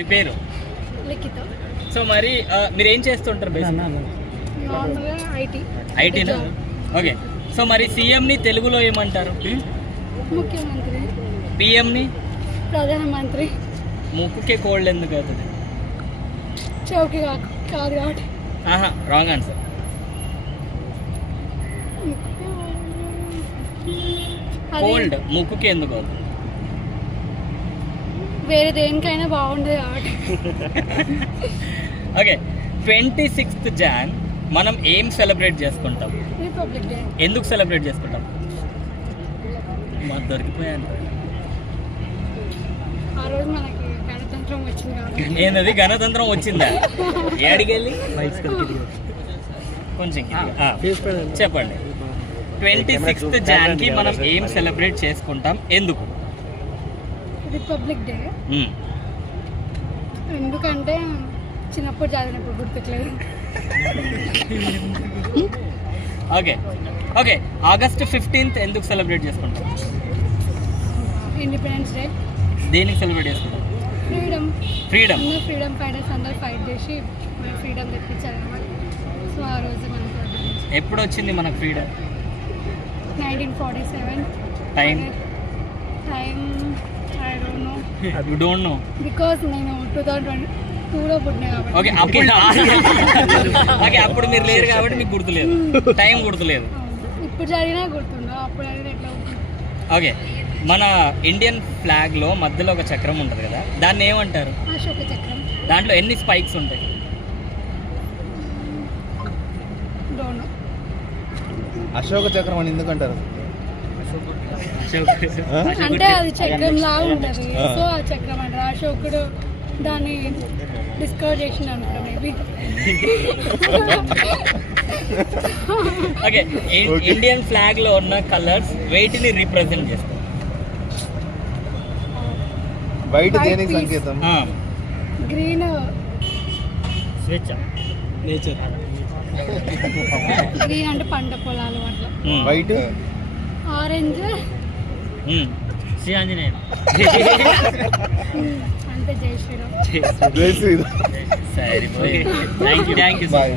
మీ పేరు? లిఖిత. సో మరి మీరు ఏం చేస్తుంటారు బేసిక్? నార్మల్గా ఐటీనా? ఓకే. సో మరి సీఎంని తెలుగులో ఏమంటారు? ముఖ్యమంత్రి. పిఎంని? ప్రధానమంత్రి. ముక్కుకే కోల్డ్ ఎందుకు అవుతుంది? చౌకి కాదు కాబట్టి. Wrong answer. కోల్డ్ ముక్కుకి ఎందుకు అవుతుంది? వేరే దేనికైనా బాగుండదు కాబట్టి. ఓకే. 26th Jan మనం ఏం సెలబ్రేట్ చేసుకుంటాం? Republic day. ఎందుకు సెలబ్రేట్ చేసుకుంటాం? మాకు దొరికిపోయాను. ఆ రోజు మనకి గణతంత్రం వచ్చింది కాబట్టి. ఏంటది గణతంత్రం వచ్చిందా? ఏడికెళ్ళి కొంచెం చెప్పండి. 26th Jan కి మనం ఏం సెలబ్రేట్ చేసుకుంటాం? ఎందుకు? Republic day. ఎందుకంటే చిన్నప్పుడు చదివినప్పుడు గుర్తుకులేదు. ఓకే. ఓకే. August 15th ఎందుకు సెలబ్రేట్ చేసుకుంటాం? Independence day. దేనికి సెలబ్రేట్ చేసుకుంటాం? ఫ్రీడమ్. ఫ్రీడమ్ ఫైటర్స్ అందరూ ఫైట్ చేసి మన ఫ్రీడమ్ తెప్పించారు అన్నమాట. సో ఆ రోజు మనకు ఎప్పుడు వచ్చింది మనకు freedom? 1947. Time you don't know because నేను 2022లో పుట్టినా కాబట్టి. ఓకే. అప్పుడు మీరు లేరు కాబట్టి మీకు గుర్తులేదు, టైం గుర్తులేదు. ఇప్పుడు జరిగినా గుర్తుండవు, అప్పుడు జరిగిన ఎట్లా గుర్తుంది? ఓకే. మన ఇండియన్ ఫ్లాగ్ లో మధ్యలో ఒక చక్రం ఉంటుంది కదా, దాన్ని ఏమంటారు? అశోక చక్రం. దాంట్లో ఎన్ని స్పైక్స్ ఉంటాయి? Don't know. అశోక చక్రం అని ఎందుకంటారు? అంటే అది చక్రం లాగా ఉంటుంది, సో ఆ చక్రం అంటారు. అశోకుడు దాన్ని డిస్కవర్ చేసిన అనుకుంటా మేబీ. ఓకే. ఇండియన్ ఫ్లాగ్ లో ఉన్న కలర్స్ వేటిని రిప్రజెంట్ చేస్తాయి? వైట్ దేనికి సంకేతం? గ్రీన్ స్వేచ్ఛ, నేచర్. గ్రీన్ అంటే పంట పొలాలు అట్లా. White orange Shri Anjaneya. అంటే జై శ్రీరామ్. జై శ్రీరామ్. సరిపోయి. Thank you. బాయ్.